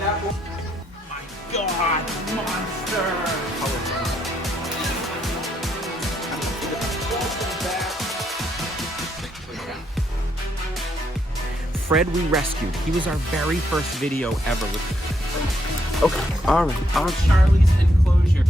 that one. Oh my God, monster! Fred we rescued. He was our very first video ever with. Okay, all right. Charlie's enclosure.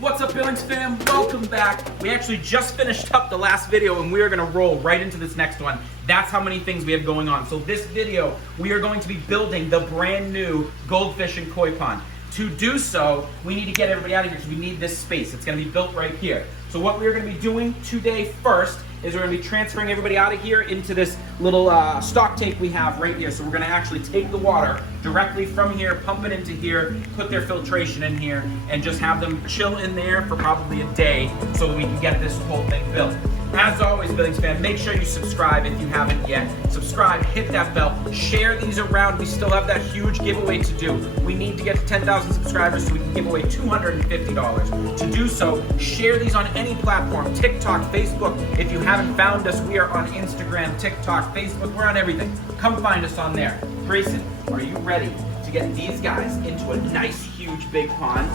What's up, Billings fam? Welcome back. We actually just finished up the last video and we are gonna roll right into this next one. That's how many things we have going on. So this video, we are going to be building the brand new Goldfish and Koi Pond. To do so, we need to get everybody out of here because we need this space. It's gonna be built right here. So what we're gonna be doing today first is we're gonna be transferring everybody out of here into this little stock tank we have right here. So we're gonna actually take the water directly from here, pump it into here, put their filtration in here, and just have them chill in there for probably a day so that we can get this whole thing built. As always, Billings fan, make sure you subscribe if you haven't yet. Subscribe, hit that bell, share these around. We still have that huge giveaway to do. We need to get to 10,000 subscribers so we can give away $250. To do so, share these on any platform, TikTok, Facebook. If you haven't found us, we are on Instagram, TikTok, Facebook. We're on everything. Come find us on there. Grayson, are you ready to get these guys into a nice, huge, big pond?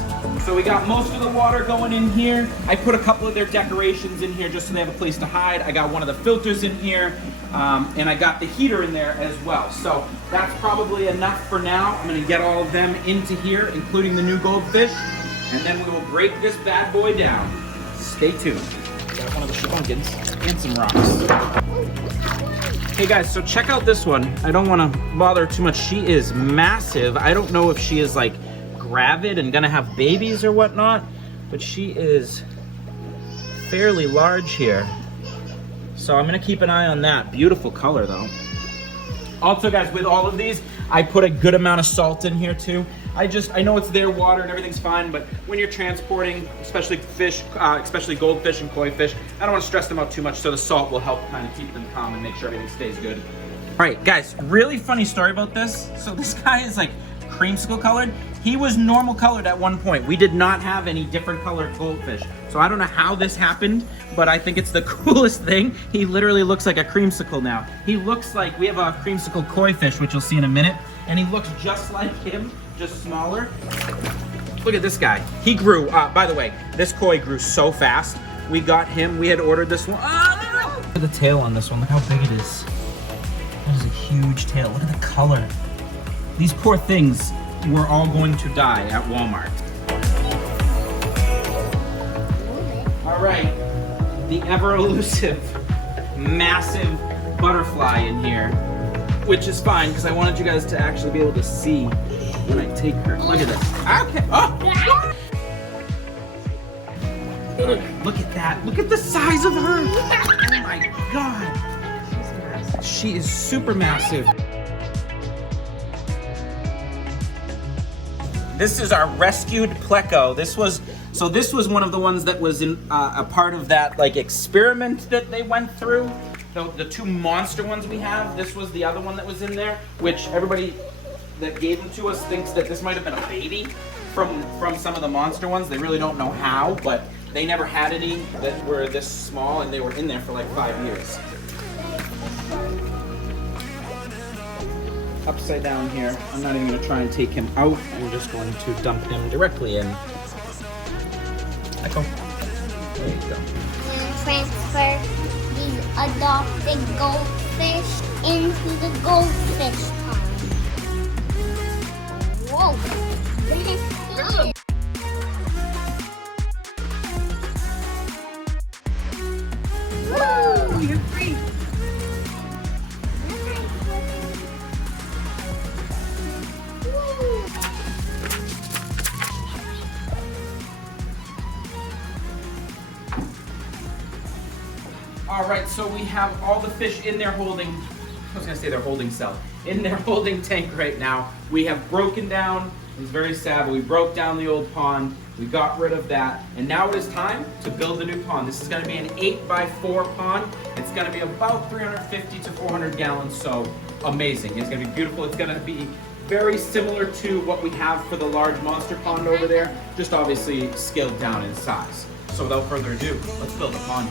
So we got most of the water going in here. I put a couple of their decorations in here just so they have a place to hide. I got one of the filters in here, and I got the heater in there as well. So that's probably enough for now. I'm gonna get all of them into here, including the new goldfish, and then we will break this bad boy down. Stay tuned. Got one of the shabunkins and some rocks. Hey guys, so check out this one. I don't want to bother too much. She is massive. I don't know if she is like gravid and gonna have babies or whatnot, but she is fairly large here. So I'm gonna keep an eye on that. Beautiful color though. Also guys, with all of these, I put a good amount of salt in here too. I know it's their water and everything's fine, but when you're transporting, especially fish, especially goldfish and koi fish, I don't want to stress them out too much, so the salt will help kind of keep them calm and make sure everything stays good. All right, guys, really funny story about this. So this guy is like creamsicle colored. He was normal colored at one point. We did not have any different colored goldfish. So I don't know how this happened, but I think it's the coolest thing. He literally looks like a creamsicle now. He looks like, we have a creamsicle koi fish, which you'll see in a minute, and he looks just like him, just smaller. Look at this guy. He grew, by the way, this koi grew so fast. We got him, we had ordered this one. Look at the tail on this one, look how big it is. That is a huge tail, look at the color. These poor things were all going to die at Walmart. All right, the ever elusive, massive butterfly in here, which is fine because I wanted you guys to actually be able to see when I take her. Look at this. Okay. Oh! Look at that. Look at the size of her. Oh my God. She is super massive. This is our rescued pleco. This was one of the ones that was in a part of that like experiment that they went through. The two monster ones we have. This was the other one that was in there, which everybody that gave them to us thinks that this might have been a baby from some of the monster ones. They really don't know how, but they never had any that were this small, and they were in there for like 5 years. Upside down here. I'm not even going to try and take him out. I'm just going to dump him directly in. Echo. There you go. And transfer these adopted goldfish into the goldfish pond. Whoa! Woo! You're free. All right, so we have all the fish in their holding, I was gonna say their holding cell, in their holding tank right now. We have broken down, it was very sad, but we broke down the old pond, we got rid of that, and now it is time to build the new pond. This is gonna be an 8x4 pond. It's gonna be about 350 to 400 gallons, so amazing. It's gonna be beautiful. It's gonna be very similar to what we have for the large monster pond over there, just obviously scaled down in size. So without further ado, let's build a pond.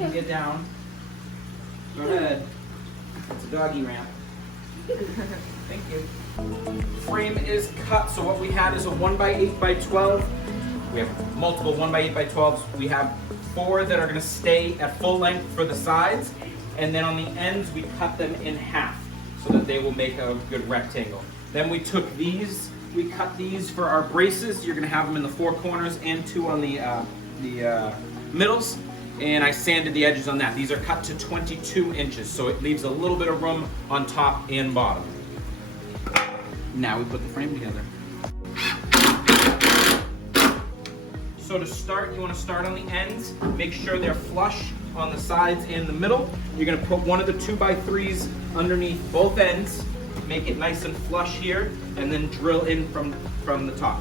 can get down. Go ahead. It's a doggy ramp. Thank you. Frame is cut, so what we had is a 1x8x12. We have multiple 1x8x12s. We have 4 that are gonna stay at full length for the sides, and then on the ends we cut them in half so that they will make a good rectangle. Then we took these, we cut these for our braces. You're gonna have them in the 4 corners and 2 on the middles, and I sanded the edges on that. These are cut to 22 inches, so it leaves a little bit of room on top and bottom. Now we put the frame together. So to start, you want to start on the ends. Make sure they're flush on the sides and the middle. You're going to put one of the 2x3s underneath both ends. Make it nice and flush here, and then drill in from the top.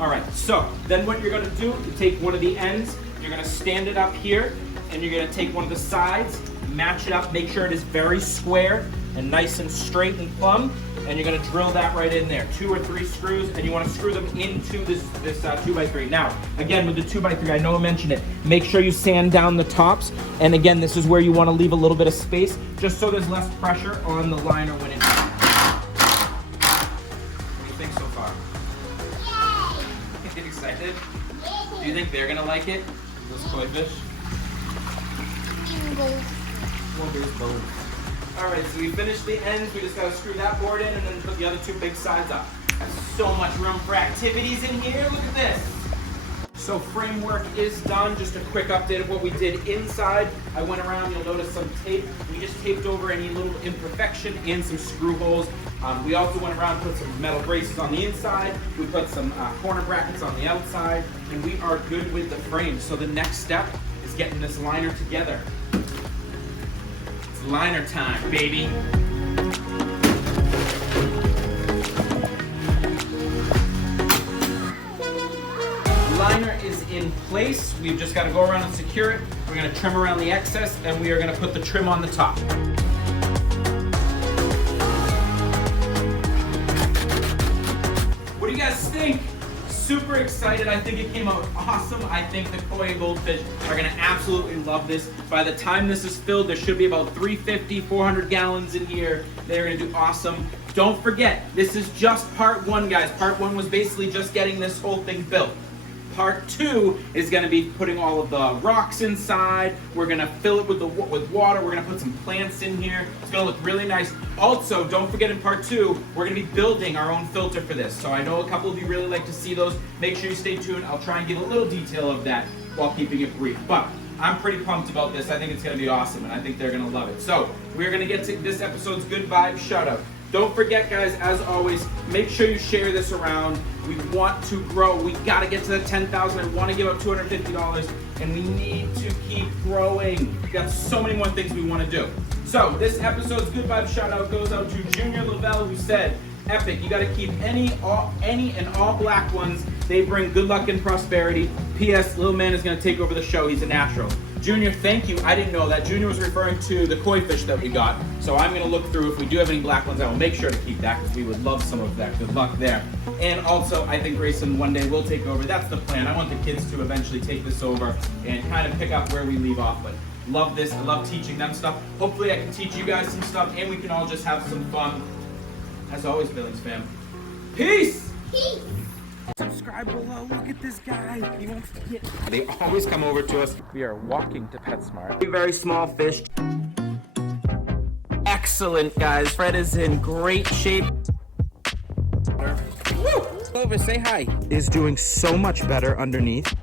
All right, so then what you're going to do, you take one of the ends, you're going to stand it up here, and you're going to take one of the sides, match it up, make sure it is very square and nice and straight and plumb, and you're going to drill that right in there. 2 or 3 screws, and you want to screw them into this 2x3. Now, again, with the 2x3, I know I mentioned it, make sure you sand down the tops, and again, this is where you want to leave a little bit of space, just so there's less pressure on the liner when it's... What do you think so far? Yay! Excited? Yay. Do you think they're going to like it? Those koi fish? Well, there's both. All right, so we finished the ends. We just got to screw that board in and then put the other 2 big sides up. There's so much room for activities in here. Look at this. So framework is done. Just a quick update of what we did inside. I went around, you'll notice some tape. We just taped over any little imperfection and some screw holes. We also went around and put some metal braces on the inside. We put some corner brackets on the outside, and we are good with the frame. So the next step is getting this liner together. Liner time, baby. Liner is in place. We've just got to go around and secure it. We're going to trim around the excess, and we are going to put the trim on the top. What do you guys think? Super excited. I think it came out awesome. I think the koi and goldfish are gonna absolutely love this. By the time this is filled, there should be about 350, 400 gallons in here. They're gonna do awesome. Don't forget, this is just part 1, guys. Part 1 was basically just getting this whole thing built. Part 2 is going to be putting all of the rocks inside. We're going to fill it with water. We're going to put some plants in here. It's going to look really nice. Also, don't forget in part 2, we're going to be building our own filter for this. So I know a couple of you really like to see those. Make sure you stay tuned. I'll try and give a little detail of that while keeping it brief. But I'm pretty pumped about this. I think it's going to be awesome, and I think they're going to love it. So we're going to get to this episode's good vibes shout out. Don't forget, guys, as always, make sure you share this around. We want to grow. We got to get to the 10,000. I want to give out $250, and we need to keep growing. We got so many more things we want to do. So this episode's good vibe shout out goes out to Junior Lavelle, who said, "Epic, you got to keep any and all black ones. They bring good luck and prosperity. P.S. Little man is going to take over the show. He's a natural." Junior, thank you. I didn't know that. Junior was referring to the koi fish that we got. So I'm going to look through. If we do have any black ones, I will make sure to keep that because we would love some of that. Good luck there. And also, I think Grayson one day will take over. That's the plan. I want the kids to eventually take this over and kind of pick up where we leave off. But love this. I love teaching them stuff. Hopefully I can teach you guys some stuff and we can all just have some fun. As always, Billings fam. Peace! Peace! Subscribe below. Look at this guy. He wants to get. They always come over to us. We are walking to PetSmart. Very small fish. Excellent, guys. Fred is in great shape. Woo! Clovis, say hi. Is doing so much better underneath.